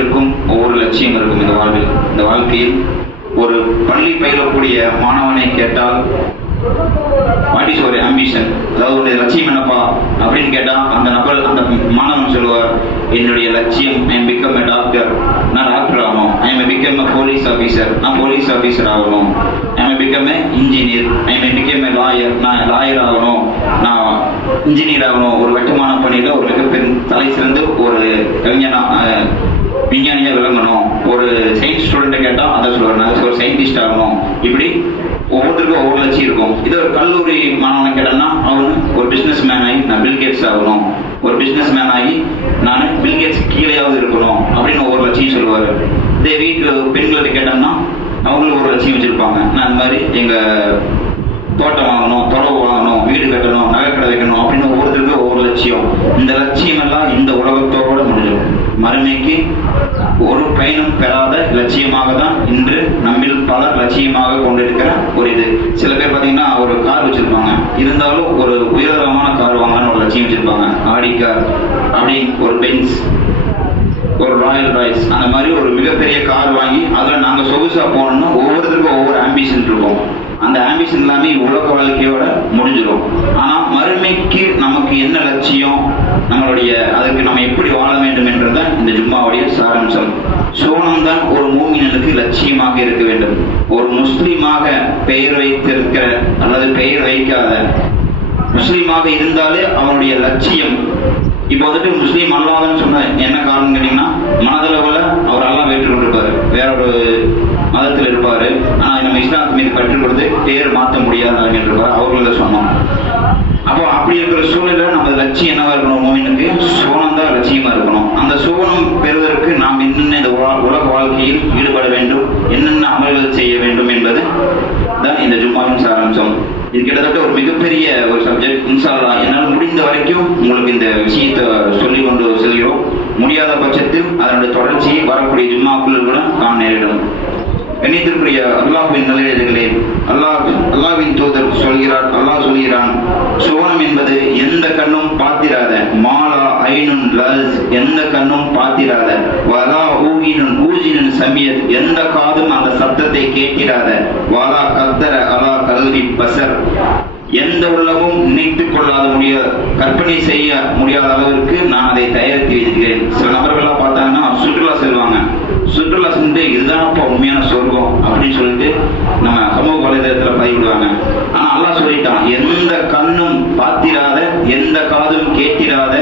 மனிதருக்கும் ஒவ்வொரு லட்சியம் இருக்கும் இந்த வாழ்க்கையில். ஒரு பள்ளி பயிலக்கூடிய மாணவனை கேட்டால் வாட் இஸ் ஒரு ஆம்பிஷன், அதாவது ஒரு லட்சியம் என்னப்பா அப்படின்னு கேட்டா அந்த மாணவன் சொல்லுவார், என்னுடைய லட்சியம் I am become a doctor, நான் டாக்டர் ஆகணும். I am become a police officer, நான் போலீஸ் ஆஃபீஸர் ஆகணும். I am become a engineer, I am become a lawyer, நான் லாயர் ஆகணும், நான் இன்ஜினியர் ஆகணும். ஒரு கட்டுமான பணியில ஒரு மிகப்பெரிய தலை சிறந்து ஒரு விஞ்ஞானியா விளங்கணும். ஒரு சயின்ஸ் ஸ்டூடெண்ட் கேட்டா அதை சொல்லுவார், நான் ஒரு சயின்டிஸ்ட் ஆகணும். இப்படி ஒவ்வொருத்தருக்கும் ஒவ்வொரு லட்சியம் இருக்கும். இது ஒரு கல்லூரி மாணவனை கேட்டா அவனு ஒரு பிசினஸ் மேன் ஆகி நான் பில்கேட்ஸ் ஆகணும், ஒரு பிசினஸ் மேன் ஆகி நான் பில்கேட்ஸ் கீழேயாவது இருக்கணும் அப்படின்னு ஒவ்வொரு லட்சியம் சொல்லுவாரு. இதே வீட்டு பெண்களை கேட்டோம்னா அவங்களுக்கு ஒரு லட்சியம் வச்சிருப்பாங்க, நான் இந்த மாதிரி எங்க தோட்டம் வாங்கணும், தொலைவு வாங்கணும், வீடு கட்டணும், நகைக்கடை வைக்கணும் அப்படின்னு ஒவ்வொருத்தருக்கும் ஒவ்வொரு லட்சியம். இந்த லட்சியம் எல்லாம் இந்த உலகத்தோட முடிஞ்சிடும். மறுமைக்கு ஒரு பயனும் பெறாத லட்சியமாக தான் இன்று நம்மில் பலர் லட்சியமாக கொண்டிருக்கிற ஒரு இது. சில பேர் பார்த்தீங்கன்னா ஒரு கார் வச்சிருப்பாங்க, இருந்தாலும் ஒரு உயர்தரமான கார் வாங்கலாம்னு ஒரு லட்சியம் வச்சிருப்பாங்க. ஆடி கார், அப்படி ஒரு பென்ஸ், ஒரு ராயல் ராய்ஸ், அந்த மாதிரி ஒரு மிகப்பெரிய கார் வாங்கி அதில் நாங்கள் சொகுசா போகணும்னா ஒவ்வொருத்தருக்கும் ஒவ்வொரு ஆம்பிஷன் இருக்கும். அந்த ஆம்பிஷன் எல்லாமே உலக வாழ்க்கையோட முடிஞ்சிடும். ஆனா மறுமைக்கு நமக்கு என்ன லட்சியம், நம்மளுடைய அதுக்கு நம்ம எப்படி வாழ வேண்டும் என்றுதான் இந்த ஜும்மாவுடைய சாராம்சம். சோனம் தான் ஒரு மூமினுக்கு லட்சியமாக இருக்க வேண்டும். ஒரு முஸ்லீமாக பெயர் வைத்திருக்கிற அல்லது பெயர் வைக்காத முஸ்லீமாக இருந்தாலே அவனுடைய லட்சியம். இப்போ வந்துட்டு முஸ்லீம் அல்லாதன்னு சொன்ன என்ன காரணம் கேட்டீங்கன்னா, மனதளவுல அவர் அல்லாஹ் ஏற்றுக்கொண்டிருப்பாரு, வேற ஒரு மதத்தில் இருப்பாரு, ஆனா நம்ம இஸ்லாத்து மீது கற்றுக் கொடுத்து பேர் மாற்ற முடியாது என்றிருப்பார். அவர்கள சொன்னோம். அப்போ அப்படி இருக்கிற சூழல நம்ம லட்சியம் என்னவா இருக்கணும், மூமினுக்கு சோனம் தான் லட்சியமா இருக்கணும். அந்த சோனம் பெறுவதற்கு நாம் என்னென்ன இந்த உலக வாழ்க்கையில் ஈடுபட வேண்டும், என்னென்ன அமல்கள் செய்ய வேண்டும் என்பது தான் இந்த ஜும்மாவின் சாராம்சம். இது கிட்டத்தட்ட ஒரு மிகப்பெரிய ஒரு சப்ஜெக்ட். இன்ஷா அல்லாஹ் என்னால் முடிந்த வரைக்கும் உங்களுக்கு இந்த விஷயத்தை சொல்லி கொண்டு செல்கிறோம். முடியாத பட்சத்தில் அதனுடைய தொடர்ச்சியை வரக்கூடிய ஜும்மாக்குள் கூட காண நேரிடும். கண்ணியத்திற்குரிய அல்லாஹ்வின் நல்லடியார்களே, அல்லாஹ்வின் தூதர் சொல்கிறார், அல்லாஹ் சொல்கிறான், சோனம் என்பது எந்த கண்ணும் பாத்திராத, மாலா ஐனுன் லஸ், எந்த கண்ணும் பாத்திராத, வலா ஊஜினுன் சமியத், எந்த காதும் அந்த சத்தத்தை கேட்கிறாத, வலா கத்தர அலா கல்வி பசர், எந்த உள்ளமும் நினைத்துக் கொள்ளாத கற்பனை செய்ய முடியாத அளவிற்கு நான் அதை தயாரித்து வைத்திருக்கிறேன். சில நபர்கள்லாம் பார்த்தாங்கன்னா சுற்றுலா செல்வாங்க, சுற்றுலா சென்று இதுதான்ப்பா உண்மையான சொர்க்கம் அப்படின்னு சொல்லிட்டு நம்ம சமூக வலைதளத்துல பதிவிடுவாங்க. ஆனா அல்லாஹ் சொல்லிட்டான், எந்த கண்ணும் பாத்திராத, எந்த காதும் கேட்டிராத,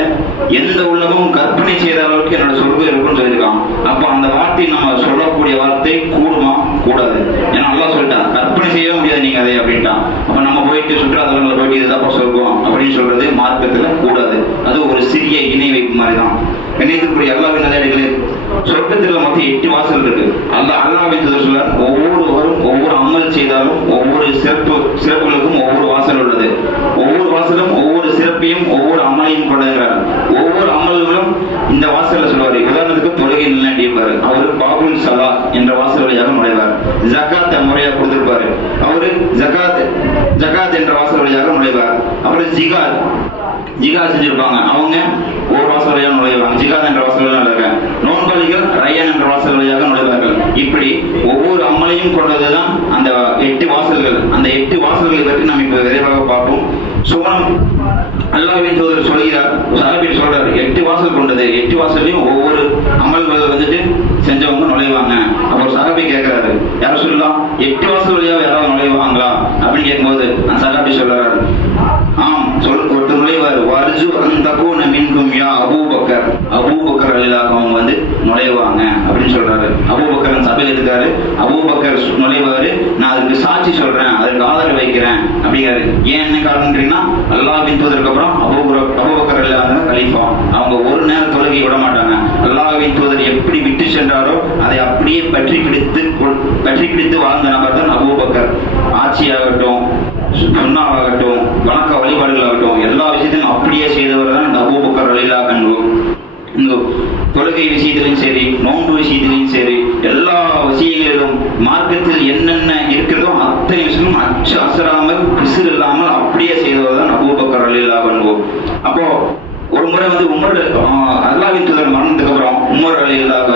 எந்த உள்ளமும் கற்பனை செய்த அளவுக்கு என்னோட சொர்க்கம் இருக்குன்னு சொல்லியிருக்கான். அப்ப அந்த வார்த்தை நம்ம சொல்லக்கூடிய வார்த்தை கூடுமா கூடாது? ஏன்னா அல்லாஹ் சொல்லிட்டான் கற்பனை செய்ய முடியாது நீங்க அதை அப்படின்ட்டான். அப்ப நம்ம போயிட்டு சுற்றுலாத்தலங்களை போயிட்டு இதுதான் சொர்க்கம் அப்படின்னு சொல்றது மார்க்கத்துல கூடாது. அது ஒரு சிறிய இணை வைப்பு மாதிரிதான். கண்ணியத்துக்குரிய அல்லாஹ்வின் நல்லடியார்களே, சொர்க்கத்தில் மொத்தம் 8 வாசல் இருக்கு. அல்லாஹ்வின் தூதர் சொல்றார், ஒவ்வொருவரும் ஒவ்வொரு அமல் செய்தாலும் ஒவ்வொரு சிறப்புகளுக்கும் ஒவ்வொரு வாசல் உள்ளது. ஒவ்வொரு வாசலும் ஒவ்வொரு சிறப்பையும் ஒவ்வொரு அமலையும் கொண்டிருக்கிறார். ஒவ்வொரு அமல்களும் இந்த வாசல்ல சொல்வாரு. உதாரணத்துக்கு தொழுகை நிலையாட்டியிருப்பாரு, அவரு பாபுல் சலா என்ற வாசல் வழியாக நுழைவார். ஜகாத் முறையாக கொடுத்திருப்பாரு, அவரு ஜகாத் என்ற வாசல் வழியாக நுழைவார். அவரு ஜிகாத் செஞ்சிருப்பாங்க, அவங்க ஒரு வாசல் வழியாக நுழைவாங்க, ஜிகாத் என்ற வாசல் வழியாக நுழைவாங்க. நோன்பாளிகள் ரய்யான் என்ற வாசல் வழியாக நுழைவார்கள். இப்படி ஒவ்வொரு அமலையும் கொண்டதுதான் அந்த 8 வாசல்கள். அந்த 8 வாசல்களை பற்றி நாம் இப்ப விரைவாக பார்ப்போம். சுவனம் அல்லாஹ்வின் தூதர் சொல்கிறார், சஹாபி சொல்றாரு, 8 வாசல் கொண்டது. 8 வாசலையும் ஒவ்வொரு அமல்கள் வந்துட்டு செஞ்சவங்க நுழைவாங்க. அவர் சஹாபி கேட்கிறாரு, யாரும் சொல்லலாம் 8 வாசல் வழியாக யாராவது நுழைவாங்களா அப்படின்னு கேட்கும்போது அந்த சஹாபி சொல்றாரு, ஆம் ஒருத்தர் நுழைவார். வர்ஜு அந்தகூன மின்கும் யா அபூபக்கர், அபூபக்கர் ரலியல்லாஹு அவங்க வந்து நுழைவாங்க அப்படின்னு சொல்றாரு. அபூபக்கர் சபையில் இருக்காரு, அபூபக்கர் நுழைவாரு, நான் அதுக்கு சாட்சி சொல்றேன், அதுக்கு ஆதரவு வைக்கிறேன் அப்படிங்கிறாரு. ஏன் என்ன காரணம் கேட்டீங்கன்னா, அல்லாஹ்வின் தூதருக்கு அப்புறம் அபூபக்கர் ரலியல்லாஹு கலீஃபா, அவங்க ஒரு நேரம் தொழுகை விட மாட்டாங்க. அல்லாஹ்வின் தூதர் எப்படி விட்டு சென்றாரோ அதை அப்படியே பற்றி பிடித்து வாழ்ந்த நபர் தான் அபூபக்கர். ஆட்சியாகட்டும், சுன்னாவாகட்டும், வணக்க வழிபாடுகளாகட்டும், எல்லா விஷயத்தையும் அப்படியே செய்தவர் தான் இந்த அபூபக்கர் ரலியல்லாஹு அன்ஹு. தொழுகை விஷயத்திலையும் சரி, நோன்பு விஷயத்திலையும் சரி, எல்லா விஷயங்களிலும் மார்க்கத்தில் என்னென்ன இருக்கிறதோ அத்தனை விஷயமும் அச்சு அசராமல் பிசுறு இல்லாமல் அப்படியே செய்தவர் தான் அபூபக்கர் ரலியல்லாஹு அன்ஹு. அப்போ ஒரு முறை வந்து உமர், அல்லாஹ்வின் தூதர் மரணத்துக்கு அப்புறம் உமர் ரலியல்லாஹு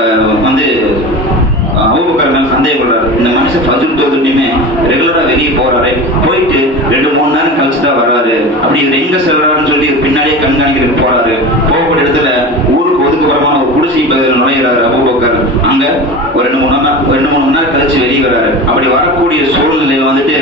அபூபக்கர் அங்க ஒரு 2-3 மணி நேரம் கழிச்சு வெளியே வர்றாரு. அப்படி வரக்கூடிய சூழ்நிலையில வந்துட்டு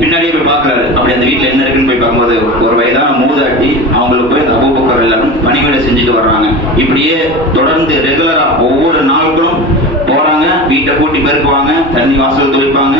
பின்னாடியே போய் பார்க்கறாரு. அப்படி அந்த வீட்டுல என்ன இருக்குன்னு போய் பார்க்கும்போது ஒரு வயதான மூதாட்டி அவங்களுக்கு போய் அந்த அபூபக்கர் எல்லாரும் பணிவிடை செஞ்சுட்டு வர்றாங்க. இப்படியே தொடர்ந்து ரெகுலரா ஒவ்வொரு நாட்களும் போறாங்க, வீட்டை கூட்டி பெருக்குவாங்க, தண்ணி வாசல் தொளிப்பாங்க,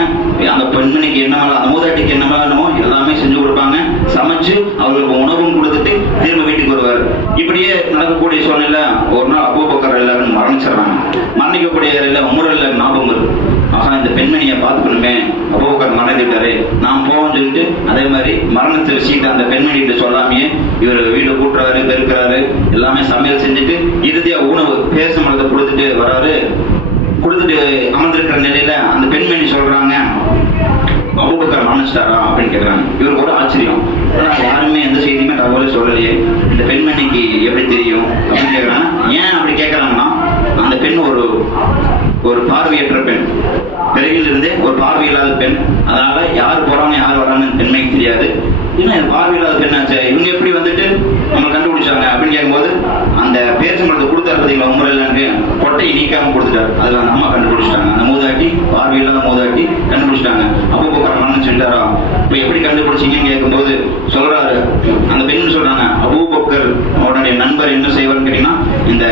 அந்த பெண்மணிக்கு என்ன அந்த மூதாட்டிக்கு என்ன வேணுமோ எல்லாமே செஞ்சு கொடுப்பாங்க, சமைச்சு அவங்களுக்கு உணவும் கொடுத்துட்டு திரும்ப வீட்டுக்கு வருவார். இப்படியே நடக்கக்கூடிய சூழ்நிலை ஒரு நாள் அபூபக்கர் எல்லாரும் மரணிச்சிடறாங்க. மரணிக்கக்கூடிய உமர் ஞாபகம் இருக்கு. ஆஹா, இந்த பெண்மணியை பார்த்துக்கணுமே, அபூபக்கர் மறந்துட்டாரு, நாம் போவோம்னு சொல்லிட்டு அதே மாதிரி மரணத்தை விஷயத்தை அந்த பெண்மணிகிட்ட சொல்லாமையே இவர் வீடு கூட்டுறாரு, பெருக்கிறாரு, எல்லாமே சமையல் செஞ்சுட்டு இறுதியா உணவு பேச மரத்தை கொடுத்துட்டு வராரு. கொடுத்துட்டு அமர்ந்திருக்கிற நிலையில அந்த பெண்மணி சொல்றாங்க, அபூபக்கர் மரணிச்சிட்டாரா அப்படின்னு கேட்கிறாங்க. இவருக்கு ஒரு ஆச்சரியம், யாருமே எந்த செய்தியுமே தகவலை சொல்லலையே, இந்த பெண்மணிக்கு எப்படி தெரியும் அப்படின்னு கேட்கிறாங்க. ஏன் அப்படி கேட்கறாங்கன்னா, அந்த பெண் ஒரு பார்வையற்ற பெண், பிறவியில் இருந்தே ஒரு பார்வையில்லாத பெண். அதனால யார் போறாங்க யார் வரான்னு பெண்மைக்கு தெரியாது. ஏன்னா பார்வையில்லாத பெண்ணாச்சு, இவங்க எப்படி வந்துட்டு நம்ம கண்டுபிடிச்சாங்க அப்படின்னு கேட்கும்போது அந்த பேசும்பொழுது கொடுத்தாரு பார்த்தீங்களா உமரல்லான்னு, கொட்டையை நீக்காம கொடுத்துட்டாரு. அதுல அந்த அம்மா கண்டுபிடிச்சிட்டாங்க, அந்த மூதாட்டி பார்வையில்லாத மூதாட்டி கண்டுபிடிச்சிட்டாங்க. அபூபக்கர் மரணம் சொல்லிட்டாரா, இப்ப எப்படி கண்டுபிடிச்சிங்கன்னு கேட்கும்போது சொல்றாரு, அந்த பெண் சொல்றாங்க, அபூபக்கர் அவருடைய நண்பர் என்ன செய்வார்னு கேட்டீங்கன்னா, இந்த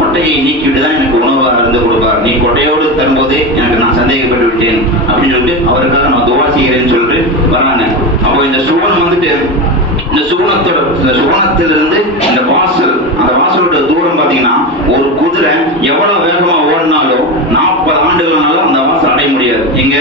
கொட்டையை நீக்கிவிட்டு தான் எனக்கு உணவா இருந்து கொடுப்பார், நீ கொட்டையோடு தரும்போதே எனக்கு நான் சந்தேகப்பட்டு விட்டேன் அப்படின்னு சொல்லிட்டு அவருக்காக நான் துவா செய்கிறேன்னு சொல்லிட்டு வராங்க. அப்போ இந்த சுவனம் வந்துட்டு இந்த சுவனத்திலிருந்து இந்த வாசல், அந்த வாசலோட தூரம் பாத்தீங்கன்னா ஒரு குதிரை எவ்வளவு வேகமா ஓடினாலும் 40 ஆண்டுகளானாலும் அந்த வாசல் அடைய முடியாது. எங்க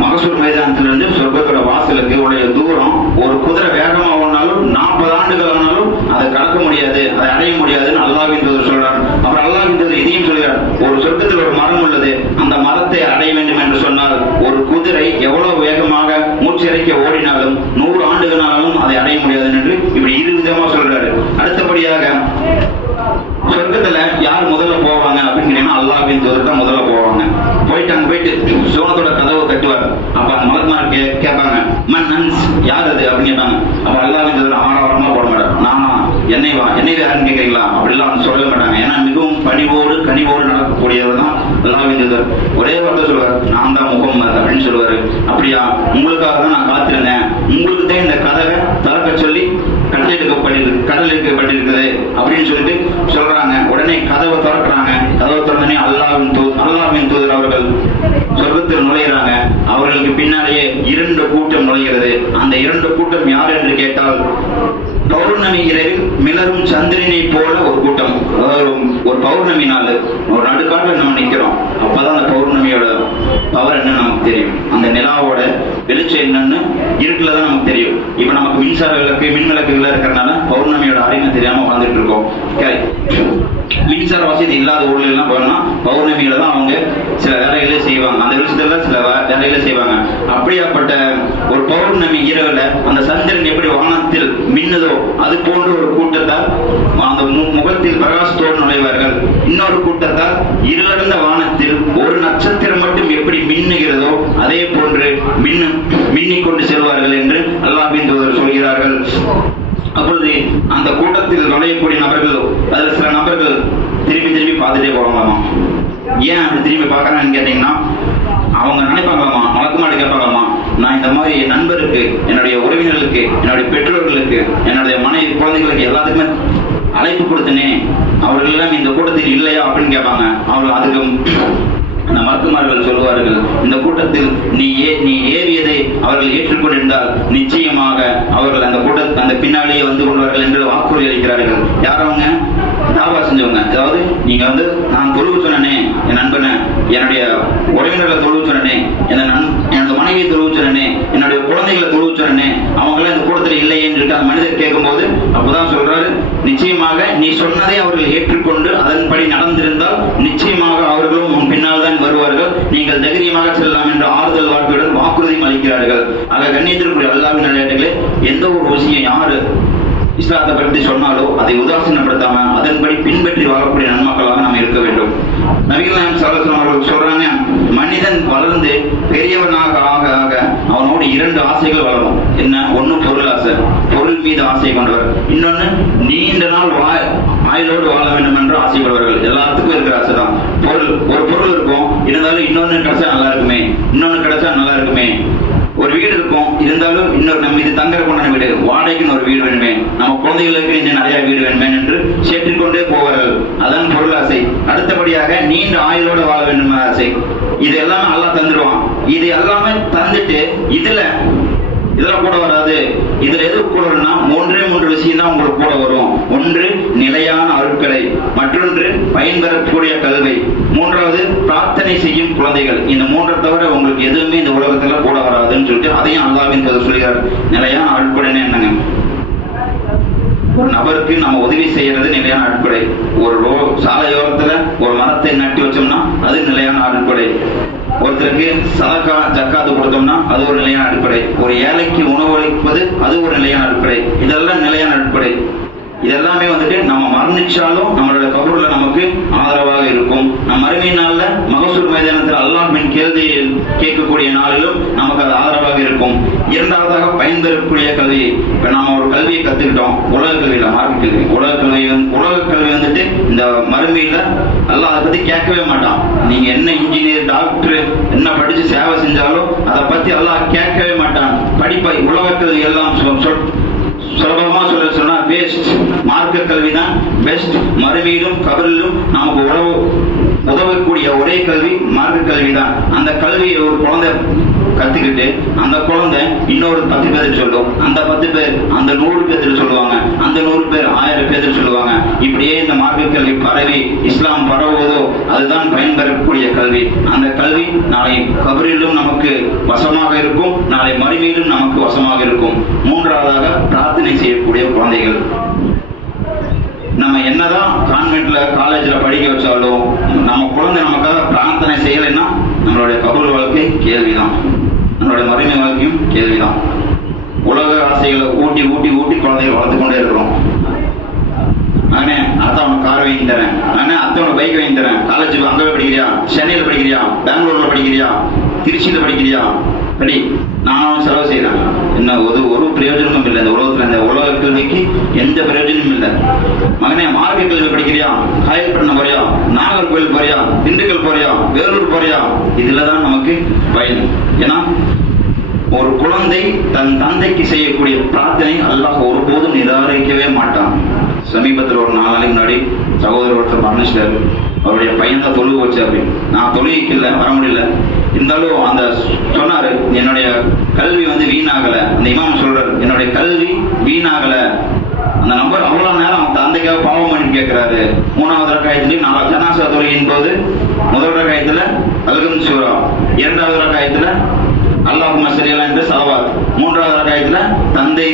மகசூர் மைதானத்திலிருந்து சொர்க்கத்தோட வாசலுக்கு உடைய தூரம் ஒரு குதிரை வேகமா ஓடினாலும் 40 ஆண்டுகள் ஆனாலும் அதை கடக்க முடியாது, அதை அடைய முடியாதுன்னு அல்லாஹ்வின் தூதர் சொல்றார். அப்புறம் அல்லாஹ்வின் தூதர் இதையும் சொல்கிறார், ஒரு சொர்க்கத்தில் ஒரு மரம் உள்ளது, அந்த மரத்தை அடைய வேண்டும் என்று சொன்னால் ஒரு குதிரை எவ்வளவு வேகமாக மூச்சிறைக்க ஓடினாலும் 100 ஆண்டுகளானாலும் அதை அடைய முடியாது என்று இப்படி இருவிதமா சொல்றாரு. அடுத்தபடியாக சொர்க்கத்துல யார் முதல்ல போவாங்க அப்படின்னு அல்லாஹ்வின் தூதர் தான் முதல்ல போவாங்க. போயிட்டு அங்க போயிட்டு சோனத்தோட கதவை கட்டுவார். அப்ப அந்த மலக்குமார் கேட்பாங்க, மன்னன்ஸ் யார் அது அப்படின்னு கேட்பாங்க. அப்ப அல்லாஹ்வின் தூதர் ஆரவாரமா போட மாட்டார், நானா என்னை யாருன்னு கேட்கறீங்களா அப்படிலாம் சொல்லவே மாட்டாங்க. ஏன்னா மிகவும் பணிவோடு கனிவோடு நடக்கக்கூடியவர் தான் அல்லாஹ்வின் தூதர். ஒரே வார்த்தை சொல்லுவார், நான் தான் முகம்மது அப்படின்னு சொல்லுவாரு. அப்படியா, உங்களுக்காக தான் நான் காத்திருந்தேன், உங்களுக்கு தான் இந்த கதவை திறக்க சொல்லி கடலிருக்கப்பட்டிருக்குது அப்படின்னு சொல்லிட்டு சொல்றாங்க. உடனே கதவை திறக்கிறாங்க. கதவை திறந்தனே அல்லாஹ்வின் தூதர் அவர்கள் சொர்க்கத்தில் நுழைகிறாங்க. அவர்களுக்கு பின்னாலேயே 2 கூட்டம் நுழைகிறது. அந்த 2 கூட்டம் யார் என்று கேட்டால், பௌர்ணமி இரவில் மிளரும் சந்திரனை போல ஒரு கூட்டம். ஒரு பௌர்ணமி நாள் ஒரு நடுக்காட்டில் நம்ம நிக்கிறோம். அப்பதான் அந்த பௌர்ணமியோட பவர் என்னன்னு நமக்கு தெரியும். அந்த நிலாவோட வெளிச்சம் என்னன்னு இருட்டுல தான் நமக்கு தெரியும். இப்ப நமக்கு மின்சார விளக்கு மின் விளக்குகள் இருக்கிறதுனால பௌர்ணமியோட அறிமை தெரியாம வாழ்ந்துட்டு இருக்கோம். மின்சார வசதி இல்லாத ஊர்ல எல்லாம் போனா பௌர்ணமியில தான் அவங்க சில வேலைகளை செய்வாங்க, அந்த வெளிச்சத்துல சில வேலைகளை செய்வாங்க. அப்படியாப்பட்ட ஒரு பௌர்ணமி இரவுல அந்த சந்திரன் எப்படி வானத்தில் மின்னுதோ அது போன்ற ஒரு கூட்டத்தால் அந்த முகத்தில் பிரகாசத்தோடு நுழைவார்கள். இன்னொரு கூட்டத்தால் இருளர்ந்த வானத்தில் ஒரு நட்சத்திரம் மட்டும் எப்படி மின்னுகிறதோ அதே போன்று மின்னிக் கொண்டு செல்வார்கள் என்று அல்லாஹ்வின் தூதர் சொல்கிறார்கள். அப்பொழுது அந்த கூட்டத்தில் நுழையக்கூடிய நபர்கள், அதுல சில நபர்கள் திரும்பி பார்த்துட்டே போவாங்களாமா. ஏன் அப்படி திரும்பி பார்க்கறாங்கன்னு கேட்டீங்கன்னா, அவங்க நினைப்பாங்களாமா, மலக்குமாரி கேட்பாங்களாமா, நான் இந்த மாதிரி என் நண்பருக்கு, என்னுடைய உறவினர்களுக்கு, என்னுடைய பெற்றோர்களுக்கு, என்னுடைய மனைவி குழந்தைகளுக்கு எல்லாத்துக்குமே அழைப்பு கொடுத்தனே, அவர்கள் எல்லாம் இந்த கூட்டத்தில் இல்லையா அப்படின்னு கேட்பாங்க. அவங்க அதுக்கு அந்த மருத்துவர்கள் சொல்லுவார்கள், இந்த கூட்டத்தில் நீ ஏறியதை அவர்கள் ஏற்றுக்கொண்டிருந்தால் நிச்சயமாக அவர்கள் அந்த பின்னாலேயே வந்து கொள்வார்கள் என்று வாக்குறுதி அளிக்கிறார்கள். யார் அவங்க? தாவா செஞ்சவங்க. அதாவது நீங்க நான் தொழுவு சொன்னனே, என் நண்பனை, என்னுடைய உறவினர்களை தொழுவு சொன்னனே, எனது மனைவியை தொழுவு சொன்னனே, என்னுடைய குழந்தைகளை தொழுவு சொன்னனே, அவங்களாம் இந்த கூட்டத்தில் இல்லை என்று அந்த மனிதர் கேட்கும்போது அப்பதான் சொல்றாரு, நிச்சயமாக நீ சொன்னதை அவர்கள் ஏற்றுக்கொண்டு அதன்படி நடந்திருந்தால் நிச்சயமாக அவர்களும் உன் பின்னால் தான் வருவார்கள், நீங்கள் தைரியமாக செல்லலாம் என்ற ஆறுதல் வார்த்தையுடன் வாக்குறுதியும் அளிக்கிறார்கள். ஆக கண்ணியத்திற்குரிய அல்லாஹ்வின் நல்லடியார்களே, எந்த ஒரு விஷயம் யாரு இஸ்லாத்தை பற்றி சொன்னாலோ அதை உதாசீனப்படுத்தாம அதன்படி பின்பற்றி வாழக்கூடிய நன்மக்களாக நாம் இருக்க வேண்டும். நபிகள் நாயகம் ஸல்லல்லாஹு அலைஹி வஸல்லம் அவர்கள் சொல்றாங்க, மனிதன் வளர்ந்து பெரியவனாக ஆக ஆக அவனோடு 2 ஆசைகள் வளரும். என்ன? ஒண்ணு பொருள் ஆசை, பொருள் மீது ஆசை கொண்டவர். இன்னொன்னு நீண்ட நாள் ஆயுளோடு வாழ வேண்டும் என்று ஆசைப்படுவார்கள். எல்லாத்துக்கும் இருக்கிற ஆசை தான். ஒரு பொருள் இருக்கும், இருந்தாலும் இன்னொன்னு கிடைச்சா நல்லா இருக்குமே, இன்னொன்னு கிடைச்சா நல்லா இருக்குமே. ஒரு வீடு இருக்கும், இருந்தாலும் இன்னொரு நம்ம இது தங்குற கொண்டான வீடு, வாடகைக்குன்னு ஒரு வீடு வேணுமே, நம்ம குழந்தைகளுக்கு இன்னும் நிறைய வீடு வேணுமே என்று சேற்றிக்கொண்டே போவார்கள். அதான் பொருள் ஆசை. அடுத்தபடியாக நீண்ட ஆயுளோடு வாழ வேண்டும் ஆசை. இது எல்லாமே அல்லாஹ் தந்துடுவான். இது எல்லாமே தந்துட்டு இதெல்லாம் கூட வராது. இதுல எது கூட வரும்னா மூன்று விஷயம் தான் உங்களுக்கு கூட வரும். ஒன்று நிலையான அருட்களை, மற்றொன்று பயன்பெறக்கூடிய கல்வி, மூன்றாவது பிரார்த்தனை செய்யும் குழந்தைகள். இந்த மூன்றை தவிர உங்களுக்கு எதுவுமே இந்த உலகத்துல கூட வராதுன்னு சொல்லிட்டு அதையும் அல்லாஹ்வின் தூதர் சொல்கிறார். நிலையான அருட்கொடைன்னு என்னங்க? ஒரு நபருக்கு நம்ம உதவி செய்யறது நிலையான அருட்கொடை. ஒரு சாலையோரத்துல ஒரு மரத்தை நட்டி வச்சோம்னா அது நிலையான அருட்கொடை. ஒருத்தருக்கு சதக்கா ஜக்காத்து கொடுத்தோம்னா அது ஒரு நிலையான அடிப்படை. ஒரு ஏழைக்கு உணவளிப்பது அது ஒரு நிலையான அடிப்படை. இதெல்லாம் நிலையான அடிப்படை. இதெல்லாமே நம்ம மரணிச்சாலும் நம்மளோட கபூர்ல நமக்கு ஆதரவாக இருக்கும். நம்ம மறுமை நாள்ல மகசூல் மைதானத்தில் அல்லாஹ்வின் கேள்வியை கேட்கக்கூடிய நாளிலும் நமக்கு அது ஆதரவாக இருக்கும். இரண்டாவதாக பயன்பெறக்கூடிய கல்வி. இப்ப நாம ஒரு கல்வியை கத்துக்கிட்டோம், உலக கல்வியில மார்க்க கல்வி. உலக கல்வி இந்த மறுமையில அல்லாஹ் அதை பத்தி கேட்கவே மாட்டான். நீங்க என்ன இன்ஜினியர், டாக்டர் என்ன படிச்சு சேவை செஞ்சாலும் அதை பத்தி அல்லாஹ் கேட்கவே மாட்டான். படிப்பை உலக கல்வி எல்லாம் சுலபமா சொன்னா வேஸ்ட். மார்க்க கல்வி தான் பெஸ்ட். மறுமையிலும் கபரிலும் நமக்கு உதவக்கூடிய ஒரே கல்வி மார்க்க கல்வி தான். அந்த கல்வியை ஒரு குழந்தை கத்துக்கிட்டு அந்த குழந்தை இன்னொரு 10 பேர் சொல்லும், அந்த 10 பேர் அந்த 100 பேர் சொல்லுவாங்க, அந்த 100 பேர் 1000 பேர் சொல்லுவாங்க. இப்படியே இந்த மார்க்க கல்வி பரவி இஸ்லாம் பரவுவதோ அதுதான் பயன்பெறக்கூடிய கல்வி. அந்த கல்வி நாளை கபரிலும் நமக்கு வசமாக இருக்கும், நாளை மறுமையிலும் நமக்கு வசமாக இருக்கும். மூன்றாவதாக பிரார்த்தனை செய்யக்கூடிய குழந்தைகள். நம்ம என்னதான் கான்வென்ட்ல காலேஜ்ல படிக்க வச்சாலும் நம்ம குழந்தை நமக்காக பிரார்த்தனை செய்யலைன்னா நம்மளுடைய கபூர் வாழ்க்கை கேள்விதான், நம்மளுடைய மறுமை வாழ்க்கையும் கேள்விதான். உலக ஆசைகளை ஊட்டி ஊட்டி ஊட்டி குழந்தைகளை வளர்த்து கொண்டே இருக்கிறோம். நானே அத்தவனை கார் வாங்கி தரேன், நானே அத்தவனை பைக் வாங்கி தரேன், காலேஜுக்கு அங்கே படிக்கிறியா, சென்னையில படிக்கிறியா, பெங்களூர்ல படிக்கிறியா, திருச்சியில படிக்கிறியா, படி, நானும் செலவு செய்யறேன். என்ன ஒரு பிரயோஜனமும் இல்லை இந்த உலகத்துல. இந்த உலக கல்விக்கு எந்த பிரயோஜனமும் இல்லை. மகனே மார்க்க கல்வி படிக்கிறியா, காயல்பட்டினம் போறியா, நாகர்கோவில் போறியா, திண்டுக்கல் போறியா, வேலூர் போறியா, இதுலதான் நமக்கு பயன். ஏன்னா ஒரு குழந்தை தன் தந்தைக்கு செய்யக்கூடிய பிரார்த்தனை அல்லாஹ் ஒருபோதும் நிராகரிக்கவே மாட்டான். சமீபத்தில் ஒரு 4 நாளைக்கு முன்னாடி சகோதரர் ஒருத்தர் மரணிச்சிட்டாரு. அவருடைய பையன் தான் தொழுக வச்சு அப்படின்னு. நான் தொழுகைக்கு இல்லை, வர முடியல. இருந்தாலும் அந்த சொன்னாரு, என்னுடைய கல்வி வீணாகல. அந்த இமாம் சொல்றாரு, என்னுடைய கல்வி வீணாகல. அந்த நம்பர் அவ்வளவு நேரம் அவன் தந்தைக்காக பாவம் பண்ணி கேட்கிறாரு. 3வது ரக்காயத்திலையும் 4 ஜனாசா தொழுகையின் போது முதல் ரக்காயத்துல அல்ஹம் சூரா, 2வது ரக்காயத்துல அல்லாஹும்ம ஸல்லி அலா என்ற ஸலவாத், 3வது ரக்காயத்துல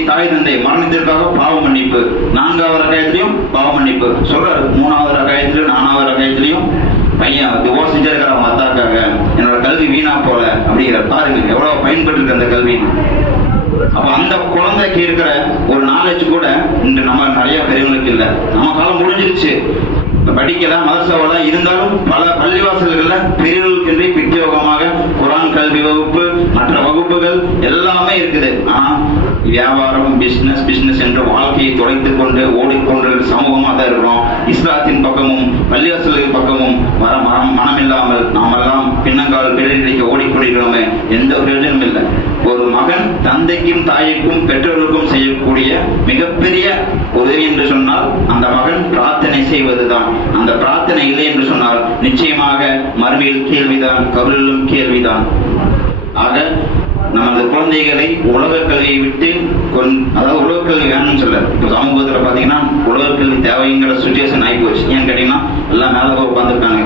தாய் தந்தை மரணத்திற்காக பாவ மன்னிப்பு, 4வது ரக்காயத்திலையும் பாவ மன்னிப்பு சொல்றாரு. 3வது ரக்காயத்திலையும் 4வது ரக்காயத்திலையும் பையன் டிவோர்ஸ் செஞ்சிருக்கிற அவங்க அத்தாக்காக என்னோட கல்வி வீணா போல அப்படிங்கிற. பாருங்க எவ்வளவு பயன்பட்டு இருக்கு அந்த கல்வி. அப்ப அந்த குழந்தைக்கு இருக்கிற ஒரு நாலேஜ் கூட இன்று நம்ம நிறைய பெரியவங்களுக்கு இல்லை. நம்ம காலம் முடிஞ்சிருச்சு, படிக்கல, மதரசாவல இருந்தாலும் பல பள்ளிவாசல்கள்ல பெரியவர்களுக்கு பிரத்யேகமாக குர்ஆன் கல்வி வகுப்பு, மற்ற வகுப்புகள் எல்லாமே இருக்குது. ஆனா வியாபாரம், பிசினஸ் என்ற வாழ்க்கையை தொலைத்துக் கொண்டு ஓடிக்கொண்டு சமூகமா தான் இருக்கிறோம். இஸ்லாத்தின் பக்கமும் பள்ளிவாசல்களின் பக்கமும் மனமில்லாமல் நாமெல்லாம் பின்னங்கால் பிறடிக்க ஓடிக்கொண்டிருக்கிறோமே, எந்த பிரயோஜனமும் இல்லை. ஒரு மகன் தந்தைக்கும் தாய்க்கும் பெற்றோருக்கும் செய்யக்கூடிய மிகப்பெரிய உதவி என்று சொன்னால் அந்த மகன் பிரார்த்தனை செய்வதுதான். அந்த பிரார்த்தனை இல்லை என்று சொன்னால் நிச்சயமாக மறுமையில் கேள்விதான், கபரிலும் கேள்விதான். ஆக நமது குழந்தைகளை உலக கல்வியை விட்டு, அதாவது உலக கல்வி வேணும்னு சொல்ல, இப்போ சமூகத்துல பாத்தீங்கன்னா உலக கல்வி தேவைங்கிற சுச்சுவேஷன் ஆகி போச்சு. ஏன்னு கேட்டீங்கன்னா எல்லாம் மேல போய் உட்காந்துருக்காங்க,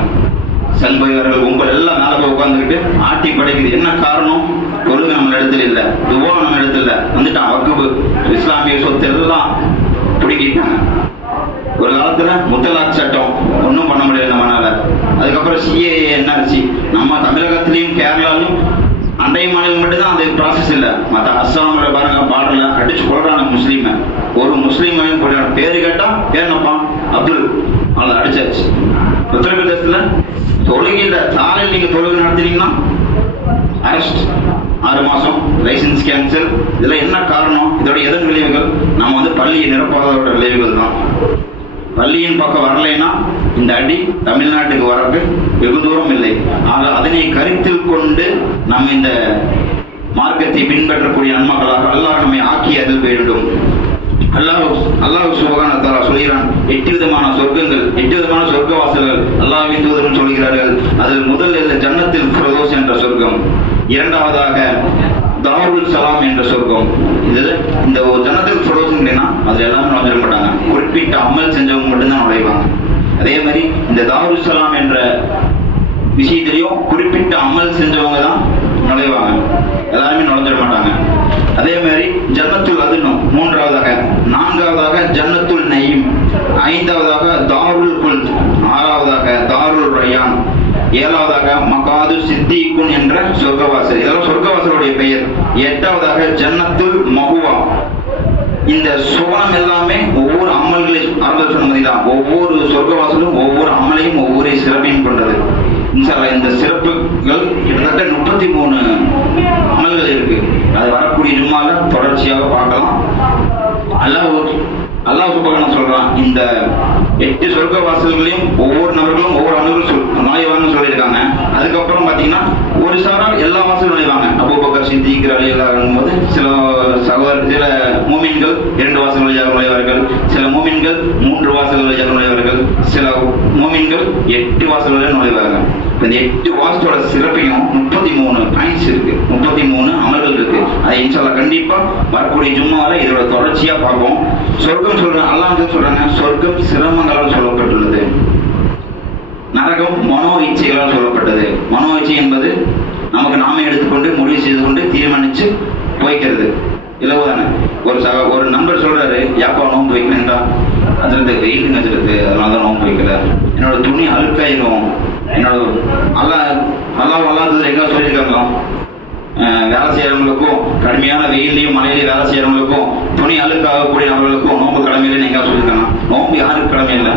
சண்பைவர்கள் கும்பல் எல்லாம் மேல போய் உட்காந்துக்கிட்டு ஆட்டி படைக்குது. என்ன காரணம்? தொழுகை நம்ம இடத்துல இல்ல, துவா நம்ம இடத்துல இல்ல, வந்துட்டான் வக்குபு, இஸ்லாமிய சொத்து எல்லாம் பிடிக்கிட்டாங்க. ஒரு காலத்துல முத்தலாக் சட்டம் ஒன்றும் பண்ண முடியாது நம்மளால. அதுக்கப்புறம் சிஏஏ என்ஆர்சி, நம்ம தமிழகத்திலையும் கேரளாலையும் அண்டை மாநிலம் மட்டும்தான் அந்த ப்ராசஸ் இல்லை. மற்ற அஸ்ஸாம்ல பாருங்க, பார்டர்ல அடிச்சு கொள்றாங்க முஸ்லீமை. ஒரு முஸ்லீமையும் கொள்றாங்க. பேரு கேட்டா பேருனப்பா அப்துல், அதை அடிச்சாச்சு. உத்தரப்பிரதேசத்துல தொழுகையில சாலையில் நீங்க தொழுகை நடத்துறீங்கன்னா அரெஸ்ட், 6 மாசம், லைசன்ஸ் கேன்சல். இதுல என்ன காரணம்? இதோட எதன் விளைவுகள்? நம்ம பள்ளியை நிரப்பாதோட விளைவுகள் தான். பள்ளியின் பக்கம் வரலைன்னா இந்த அடி தமிழ்நாட்டுக்கு வரக்கு வெகு தூரம் இல்லை. ஆக அதனை கருத்தில் கொண்டு நம்ம இந்த மார்க்கத்தை பின்பற்றக்கூடிய நன்மக்களாக அல்லாஹ் நம்மை ஆக்கி அருள் வேண்டும். அல்லாஹ் சுப்ஹானஹு வ தஆலா சொல்கிறான், 8 விதமான சொர்க்கங்கள், 8 விதமான சொர்க்க வாசல்கள் அல்லாஹ்வின் தூதரும் சொல்கிறார்கள். அதில் முதலில் ஜன்னத்தில் ஃபிர்தௌஸ் என்ற சொர்க்கம், இரண்டாவதாக தாருல் சலாம் என்ற சொர்க்கம். இந்த ஜன்னத்தில் ஃபிர்தௌஸ்னா அதுல எல்லாரும் நுழைஞ்சிட மாட்டாங்க, குறிப்பிட்ட அமல் செஞ்சவங்க மட்டும்தான் நுழைவாங்க. அதே மாதிரி இந்த தாருல் சலாம் என்ற விஷயத்திலையும் குறிப்பிட்ட அமல் செஞ்சவங்க தான் நுழைவாங்க, எல்லாருமே நுழைஞ்சிட மாட்டாங்க. அதே மாதிரி ஜன்னத்துல் அதுனும் மூன்றாவதாக, நான்காவதாக ஜன்னத்துல் நயீம், ஐந்தாவதாக தாருல் குல்த், ஆறாவதாக தாருல் ரயான், ஏழாவதாக மகாது சித்திகுன் என்ற சொர்க்கவாசல், இதெல்லாம் சொர்க்கவாசலுடைய பெயர். எட்டாவதாக ஜன்னத்துல் மஹுவா. இந்த சுவனம் எல்லாமே ஒவ்வொரு அமல்களை ஆரம்ப சொன்னதுதான், ஒவ்வொரு சொர்க்கவாசலும் ஒவ்வொரு அமலையும் ஒவ்வொரு சிறப்பையும் கொண்டது. இந்த சிறப்புகள் கிட்டத்தட்ட 33 அமல்கள் இருக்கு. அது வரக்கூடிய ஜும்மால தொடர்ச்சியாக பார்க்கலாம். அல்லாஹ் சுப்ஹானஹு சொல்றான், இந்த 8 சொர்க்க வாசல்களையும் ஒவ்வொரு நபர்களும் ஒவ்வொரு அமல்களும் நுழைவாங்கன்னு சொல்லியிருக்காங்க. அதுக்கப்புறம் பாத்தீங்கன்னா ஒரு சாரால் எல்லா வாசலும் நுழைவாங்க. அபூபக்கர் சித்திக் ரலியல்லாஹு போது சில மூமின்கள் 2 வாசல் வழியாக நுழைவார்கள், சில மூமின்கள் 3 வாசல் வழியாக நுழைவார்கள், சில மூமின்கள் 8 வாசல் வழியாக நுழைவார்கள். இந்த 8 வாசலோட சிறப்பையும் 33 பாயிண்ட்ஸ் இருக்கு, 33 அமல்கள் இருக்கு. அதை இன்ஷாஅல்லாஹ் கண்டிப்பா வரக்கூடிய ஜும்மால இதோட தொடர்ச்சியா பார்ப்போம். சொர்க்கம் சொல்றாங்க, அல்லாஹ் சொல்றாங்க, சொர்க்கம் சிரமங்களால் சொல்லப்பட்டுள்ளது, நரகம் மனோ இச்சைகளால் சொல்லப்பட்டது. மனோ இச்சை என்பது நமக்கு நாமே எடுத்துக்கொண்டு முடிவு செய்து கொண்டு தீர்மானிச்சு போய்க்கிறது, இலவுதானே. ஒரு நண்பர் சொல்றாரு, யாப்பா நோன்பு வைக்கிறேன்டா, அதுல இந்த வெயில் நச்சுறது, அதனாலதான் நோன்பு வைக்கல, என்னோட துணி அழுக்காயிரும், என்னோட அல்லாஹ் எங்க சொல்லியிருக்காங்களோ, வேலை செய்யறவங்களுக்கும் கடுமையான வெயிலையும் மழையிலையும் வேலை செய்யறவங்களுக்கும் துணி அழுக்காகக்கூடிய நபர்களுக்கும் நோன்பு கடமையில எங்க சொல்லியிருக்காங்க. நோன்பு யாருக்கு கடமை இல்லை,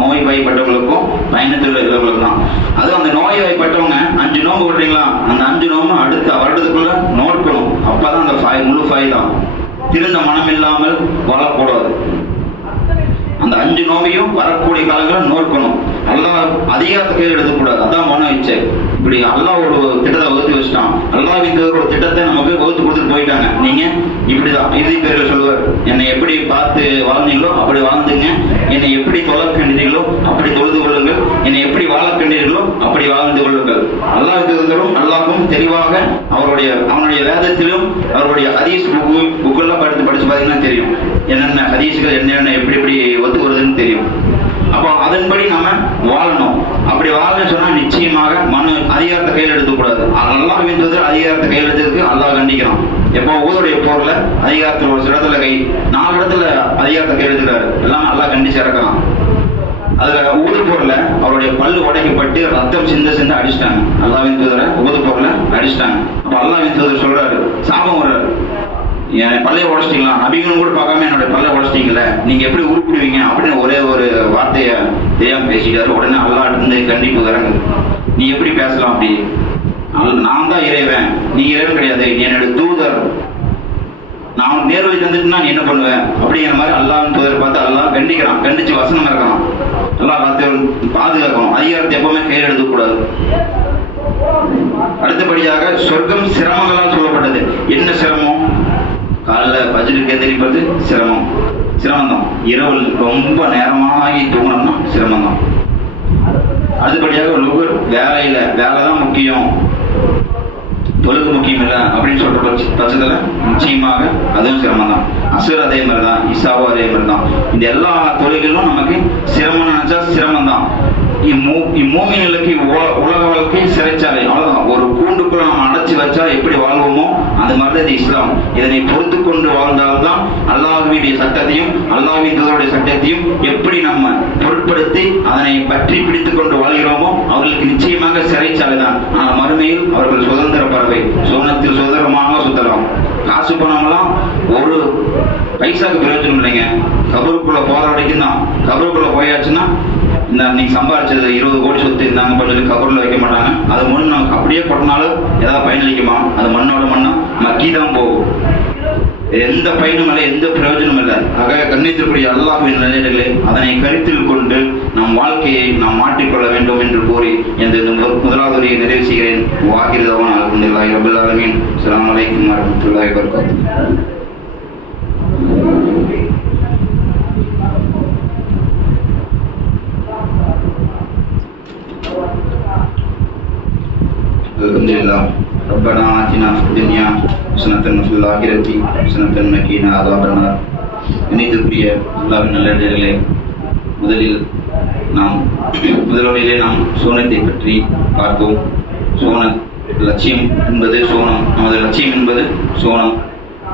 நோய் வாய்ப்பட்டவங்களுக்கும் பயணத்தில் இருக்கிறவங்களுக்கு தான். அதுவும் அந்த நோய் வாய்ப்பட்டவங்க 5 நோன்பு விடுறீங்களா, அந்த 5 நோம்பு அடுத்த வருடத்துக்குள்ள நோக்கணும். அப்பதான் அந்த முழு தான். திருந்த மனம் இல்லாமல் வாழக்கூடாது. அந்த 5 நோம்பையும் வரக்கூடிய காலங்களில் நோக்கணும். அல்லாஹ் அதிகாரத்தை கையில் எடுக்கக்கூடாது, அதான் மன இச்சை. இப்படி அல்லாஹ் ஒரு திட்டத்தை வகுத்து வச்சுட்டான். அல்லாஹ்வின் ஒரு திட்டத்தை நமக்கு வகுத்து கொடுத்துட்டு போயிட்டாங்க. நீங்க இப்படிதான் இறுதி பேர்கள் சொல்லுவார், என்னை எப்படி பார்த்து வாழ்ந்தீங்களோ அப்படி வாழ்ந்துங்க, என்னை எப்படி தொழ கண்டீர்களோ அப்படி தொழுது கொள்ளுங்கள், என்னை எப்படி வாழ கண்டீர்களோ அப்படி வாழ்ந்து கொள்ளுங்கள். அல்லாஹ்வின் அல்லாஹும் தெளிவாக அவனுடைய வேதத்திலும் அவருடைய ஹதீஸ் புக்கெல்லாம் படிச்சு பார்த்தீங்கன்னா தெரியும், என்னென்ன ஹதீஸ்கள் என்னென்ன எப்படி எப்படி ஒத்து வருதுன்னு தெரியும். அப்போ அதன்படி நம்ம வாழணும். அப்படி வாழணும்னு சொன்னா நிச்சயமாக அதிகாரத்தை கையில் எடுக்கக்கூடாது. அல்லாஹ்வின் அதிகாரத்தை கையில் எடுத்ததுக்கு அல்லாஹ் கண்டிக்கிறான். எப்போ ஊருடைய போர்ல அதிகாரத்தில் ஒரு இடத்துல 4 இடத்துல அதிகாரத்தை கையில் எடுக்கிறாரு, எல்லாம் அல்லாஹ் கண்டிச்சு இறக்கலாம். அதுல ஊது போர்ல அவருடைய பல்லு உடைக்கப்பட்டு ரத்தம் சிந்த அடிச்சிட்டாங்க. அல்லாஹ்வின் தூதரை ஊது போர்ல அடிச்சிட்டாங்க. அப்ப அல்லாஹ்வின் தூதர் சொல்றாரு, சாபம் வர்றாரு, என் பல்லையை உடச்சிட்டீங்களா, நபிகளும் கூட பார்க்காம என்னோட பல்லை உடச்சிட்டீங்களே, நீங்க எப்படி உருப்பிடுவீங்க அப்படின்னு ஒரே ஒரு வார்த்தையை தெரியாம பேசிட்டாரு. உடனே அல்லாஹ் இருந்து கண்டிப்பு வராங்க, நீ எப்படி பேசலாம் அப்படி, நான் தான் இறைவன், நீ இறைவன் கிடையாது, நீ என்னோட தூதர், நான் நேர்வழி தந்துட்டுனா நீ என்ன பண்ணுவேன் அப்படிங்கிற மாதிரி அல்லாஹ்வின் தூதரை பார்த்து அல்லாஹ் கண்டிக்கிறான். கண்டிச்சு வசனம் இறக்கலாம். அல்லாஹ் எல்லாத்தையும் பாதுகாக்கணும். அதிகாரத்தை எப்பவுமே கையில் எடுக்கக்கூடாது. அடுத்தபடியாக சொர்க்கம் சிரமங்களால் சொல்லப்பட்டது. என்ன சிரமம்? காலைல பஜ்ருக்கு எந்திரிப்பது சிரமம் தான். இரவு ரொம்ப நேரமாகி தூங்கணும்னா சிரமம் தான். அடுத்தபடியாக வேலைதான் முக்கியம், தொழுகு முக்கியம் இல்லை அப்படின்னு சொல்ற பட்சத்துல நிச்சயமாக அதுவும் சிரமம் தான். அசுர் அதே மாதிரி தான், இசாவோ அதே மாதிரி தான். இந்த எல்லா தொழில்களும் நமக்கு சிரமம் நினைச்சா சிரமம் தான். இம்மூமின்களுக்கு உலக வாழ்க்கை சிறைச்சாலை, அவ்வளவுதான். ஒரு கூண்டுக்குள்ள நம்ம அடைச்சி வச்சா எப்படி வாழ்வோமோ அது மாதிரி இது இஸ்லாம். இதனை பொறுத்து கொண்டு வாழ்ந்தால்தான் அல்லாஹ்வுடைய சட்டத்தையும் அல்லாஹ்வின் தூதருடைய சட்டத்தையும் எப்படி நம்ம பொருட்படுத்தி அதனை பற்றி பிடித்துக் கொண்டு வாழ்கிறோமோ அவர்களுக்கு நிச்சயமாக சிறைச்சாலை தான். ஆனால் மறுமையில் அவர்கள் சுதந்திர பறவை, சோனத்தில் சுதந்திரமாக சுத்தலாம். காசு பணம்லாம் ஒரு பைசாக்கு பிரயோஜனம் இல்லைங்க. கபருக்குள்ள போற வரைக்கும் தான். கபருக்குள்ள போயாச்சுன்னா நீங்க சம்பாதிச்சது 20 கோடி சொத்து இருந்தாங்க சொல்லி கபூர்ல வைக்க மாட்டாங்க. அது மண் நமக்கு அப்படியே கொட்டினாலும் ஏதாவது பயனளிக்குமா? அது மண்ணோட மண்ணா மக்கி தான் போகும். எந்த பயனும் இல்லை, எந்த பிரயோஜனம் இல்லை. ஆக கண்ணியத்திற்குரிய அல்லாஹ்வின் நல்லடியார்களே, அதனை கருத்தில் கொண்டு நம் வாழ்க்கையை நாம் மாற்றிக்கொள்ள வேண்டும் என்று கூறி இந்த முதலாவது உரையை நிறைவு செய்கிறேன். வாகிருதவான் அல்ஹம்துலில்லாஹி ரப்பில் ஆலமீன். அஸ்ஸலாமு அலைக்கும் வரஹ்மத்துல்லாஹி வபரகாத்துஹு. அல்ஹம்துலில்லாஹ். ரப்பனா ஆத்தினா ஃபித் துன்யா ஹஸனத்தன் வ ஃபில் ஆகிரத்தி ஹஸனத்தன் வ கீனா அஸாபன்னார். கண்ணியத்திற்குரிய அல்லாஹ்வின் நல்லடியார்களே, முதலிலே நாம் சோனத்தை பற்றி பார்த்தோம். சோன லட்சியம் என்பது சோனம், நமது லட்சியம் என்பது சோனம்.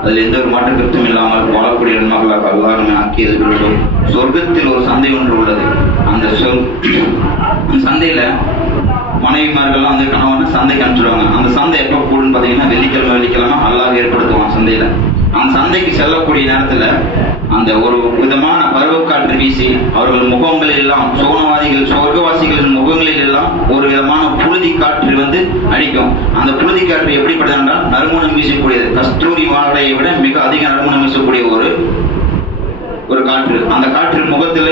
அதில் எந்த ஒரு மாற்று கருத்தும் இல்லாமல் வாழக்கூடிய நன்மகளாக அல்லாஹ் நம்மை ஆக்கியது வேண்டும். சொர்க்கத்தில் ஒரு சந்தை ஒன்று உள்ளது. அந்த சந்தையில மனைவிமார்கள்லாம் வந்து கணவனை சந்தைக்கு அனுப்பிச்சிடுவாங்க. அந்த சந்தை எப்போ கூடுன்னு பார்த்தீங்கன்னா வெள்ளிக்கிழமை அல்லாஹ் ஏற்படுத்துவான் சந்தையில. அந்த சந்தைக்கு செல்லக்கூடிய நேரத்துல அந்த ஒரு விதமான பருவக்காற்று வீசி அவர்கள் முகங்களில் எல்லாம் சொர்க்கவாசிகளின் முகங்களில் எல்லாம் ஒரு விதமான புழுதி காற்று வந்து அடிக்கும். அந்த புழுதி காற்று எப்படிப்பட்டது என்றால் நறுமணம் வீசக்கூடியது. கஸ்தூரி வாடையை விட மிக அதிக நறுமணம் வீசக்கூடிய ஒரு காற்று. அந்த காற்று முகத்தில்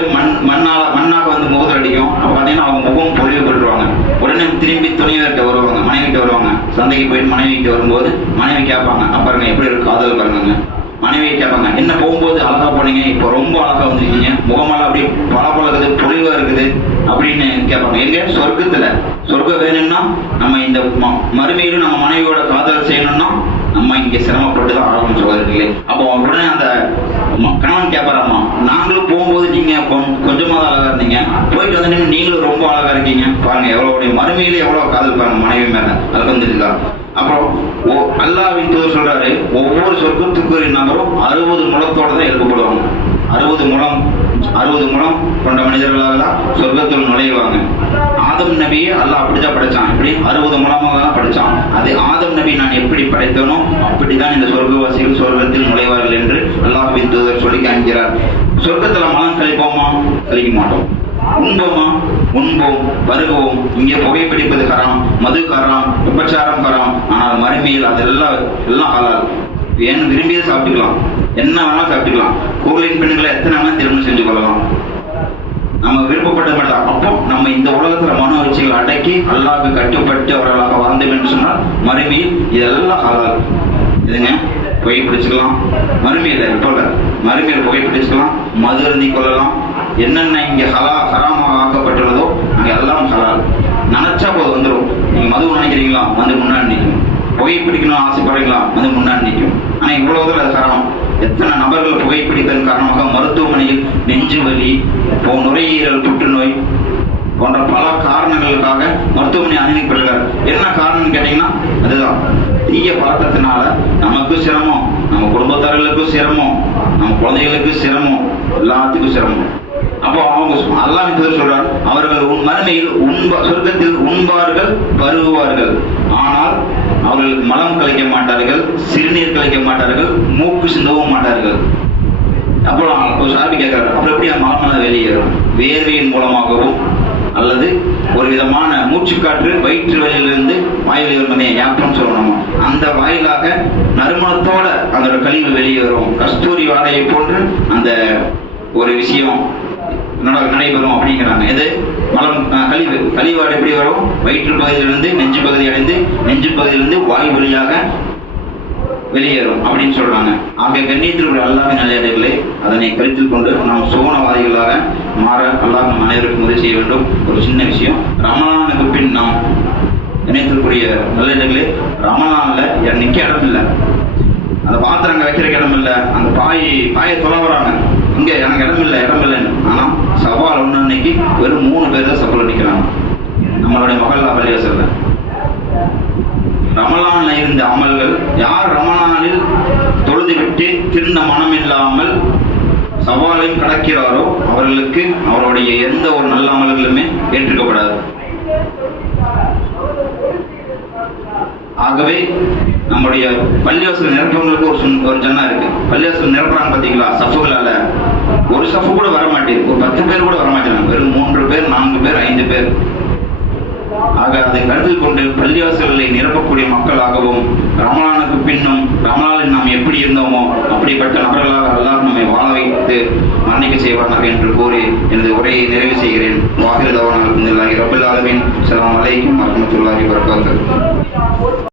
மண்ணாக வந்து முகத்தில் அடிக்கும். அப்ப பார்த்தீங்கன்னா அவங்க முகம் பொழிவு பெற்றுருவாங்க. உடனே திரும்பி துணிவிட்ட வருவாங்க, மனைவிட்ட வருவாங்க. சந்தைக்கு போயிட்டு மனைவிட்டு வரும்போது மனைவி கேட்பாங்க, பாருங்க எப்படி இருக்கு காதல் பாருங்க. மனைவியை கேட்பாங்க, என்ன போகும்போது அழகா போனீங்க, இப்போ ரொம்ப அழகா வந்திருக்கீங்க, முகமெல்லாம் அப்படி பல இருக்குது, பொழிவா இருக்குது அப்படின்னு கேட்பாங்க. எங்க சொர்க்கம் வேணும்னா நம்ம இந்த மறுமையிலும் நம்ம மனைவியோட காதல் செய்யணும்னா நம்ம இங்க சிரமப்பட்டுதான் ஆரம்பம் சொல்லிருக்கீங்களே. அப்போ உடனே அந்த கணவன் கேட்பாராமா, நாங்களும் போகும்போது நீங்க கொஞ்சமா தான் அழகா இருந்தீங்க, போயிட்டு வந்து நீங்களும் ரொம்ப அழகா இருக்கீங்க, பாருங்க எவ்வளவு மறுமையில எவ்வளவு காதல் பாருங்க மனைவி மேல. அல்ஹம்துலில்லாஹ். அப்புறம் அல்லாஹ்வின் தூதர் சொல்றாரு, ஒவ்வொரு சொர்க்கத்துக்குரிய நபரும் 60 முழத்தோட தான் எழுப்பப்படுவாங்க. 60 முழம் கொண்ட மனிதர்களாக தான் சொர்க்கத்தில் நுழைவாங்க. ஆதம் நபியை அல்லாஹ் அப்படிதான் படைச்சான். இப்படி 60 முழமாக தான் படைச்சான். அது ஆதம் நபி நான் எப்படி படைத்தனோ அப்படித்தான் இந்த சொர்க்கவாசிகள் சொர்க்கத்தில் நுழைவார்கள் என்று அல்லாஹ்வின் தூதர் சொல்லி காண்கிறார். சொர்க்கத்துல மலம் கழிப்போமா? கழிக்க மாட்டோம். உண்போம், வருவோம். இங்கே புகைப்பிடிப்பது ஹராம், மது ஹராம், விபச்சாரம் ஹராம். ஆனால் மறுமையில் அதெல்லாம் ஹலால். ஏன்னு விரும்பியதை சாப்பிட்டுக்கலாம், என்ன வேணாலும் சாப்பிட்டுக்கலாம். கோவிலின் பெண்களை எத்தனை வேணாலும் திருமணம் செஞ்சு கொள்ளலாம், நம்ம விருப்பப்பட்ட மட்டும். அப்போ நம்ம இந்த உலகத்துல மன உணர்ச்சிகளை அடக்கி அல்லாஹ்வுக்கு கட்டுப்பட்டு அவர்களாக வாழ்ந்தோம் என்று சொன்னால் மறுமையில் இதெல்லாம் ஹலால். இதுங்க புகைப்பிடிச்சுக்கலாம், மறுமையில் புகைப்பிடிச்சுக்கலாம், மது அருந்தி கொள்ளலாம். என்னென்ன இங்க ஹராமாக ஆக்கப்பட்டுள்ளதோ அங்க எல்லாம் ஹலால். நினைச்சா போது வந்துடும். நீங்க மது நினைக்கிறீங்களா, வந்து முன்னாடி நிற்கும். புகைப்பிடிக்கணும் ஆசைப்படுறீங்களா, வந்து முன்னாடி நிற்கும். ஆனா இவ்வளவு தூரம் அது காரணம். எத்தனை நபர்கள் புகைப்பிடிப்பதன் காரணமாக மருத்துவமனையில் நெஞ்சு வலி, நுரையீரல் புற்றுநோய் போன்ற பல காரணங்களுக்காக மருத்துவமனை அனுமதிக்கப்படுகிறார். என்ன காரணம்னு கேட்டீங்கன்னா அதுதான் தீய பழக்கத்தினால நமக்கும் சிரமம், நம்ம குடும்பத்தார்களுக்கும் சிரமம், நம்ம குழந்தைகளுக்கும் சிரமம், எல்லாத்துக்கும் சிரமம். அப்போ அவங்க அல்லாஹ் சொல்றார், அவர்கள் மறுமையில் சொர்க்கத்தில் உண்பார்கள், பருகுவார்கள். ஆனால் அவர்களுக்கு மலம் கலைக்க மாட்டார்கள், சிறுநீர் கலைக்க மாட்டார்கள், மூக்கு சிந்தவும் மாட்டார்கள். அப்போ ஒரு சாபி கேட்கிறார், அப்புறம் எப்படி மலம் வெளியேறும்? வேர்வையின் மூலமாகவும் அல்லது ஒரு விதமான மூச்சுக்காற்று வயிற்று வழியிலிருந்து வாயில் வருவதே ஏப்பம் சொல்லணும். அந்த வாயிலாக நறுமணத்தோட அதோட கழிவு வெளியேறும். கஸ்தூரி வாடையை போன்று அந்த ஒரு விஷயம் நடைபெறும் அப்படிங்கிறாங்க. இது மலம் கழிவாடை எப்படி வரும்? வயிற்று பகுதியிலிருந்து நெஞ்சு பகுதி அடைந்து நெஞ்சு பகுதியிலிருந்து வாயு வழியாக வெளியேறும் அப்படின்னு சொல்றாங்க. ஆகிய கண்ணியத்தில் அல்லாஹ்வின் நல்லடியார்களே, அதனை கருத்தில் கொண்டு நாம் சோனவாதிகளாக மாற அல்லாஹ் நம் அனைவருக்கும் உதவி செய்ய வேண்டும். ஒரு சின்ன விஷயம், ரமலானுக்கு பின் நாம் கண்ணியத்திற்குரிய நல்லடியார்களே, ரமலான்ல நிக்க இடம் இல்லை, அந்த பாத்திரங்க வைக்கிறக்கு இடம் இல்லை, அந்த பாயை தொலை வராங்க, இங்க எனக்கு இடம் இல்லைன்னு. ஆனா சவால் ஒண்ணு, அன்னைக்கு வெறும் 3 பேர் தான் சவால் நிக்கிறாங்க. நம்மளுடைய மகள் பள்ளிவாசல்ல ரமலான்ல இருந்த அமல்கள், யார் ரமலானில் தொழுது விட்டு திருந்த மனம் இல்லாமல் சவாலையும் கடக்கிறாரோ அவர்களுக்கு அவருடைய எந்த ஒரு நல்ல அமல்களுமே ஏற்றுக்கப்படாது. ஆகவே நம்முடைய பள்ளிவாசல் நிரப்பவங்களுக்கு ஒரு ஜன்னா இருக்கு. பள்ளிவாசல் நிரப்புறாங்க பாத்தீங்களா, சஃபுகளால ஒரு சஃபு கூட வர மாட்டேங்குது, ஒரு 10 பேர் கூட வர மாட்டேங்கிறாங்க. வெறும் 3 பேர், 4 பேர், 5 பேர். ஆக அதை கருத்தில் கொண்டு பள்ளிவாசல்களை நிரப்பக்கூடிய மக்களாகவும் ரமலானுக்கு பின்னும் ரமலானில் நாம் எப்படி இருந்தோமோ அப்படிப்பட்ட நபர்களாக அல்லாஹ் நம்மை வாழ வைத்து மரணிக்க செய்வார்கள் என்று கூறி எனது உரையை நிறைவு செய்கிறேன். வாஹிர் தவானா அல்ஹம்துலில்லாஹி ரப்பில் ஆலமீன். அஸ்ஸலாமு அலைக்கும் வரஹ்மத்துல்லாஹி வபரகாத்துஹு.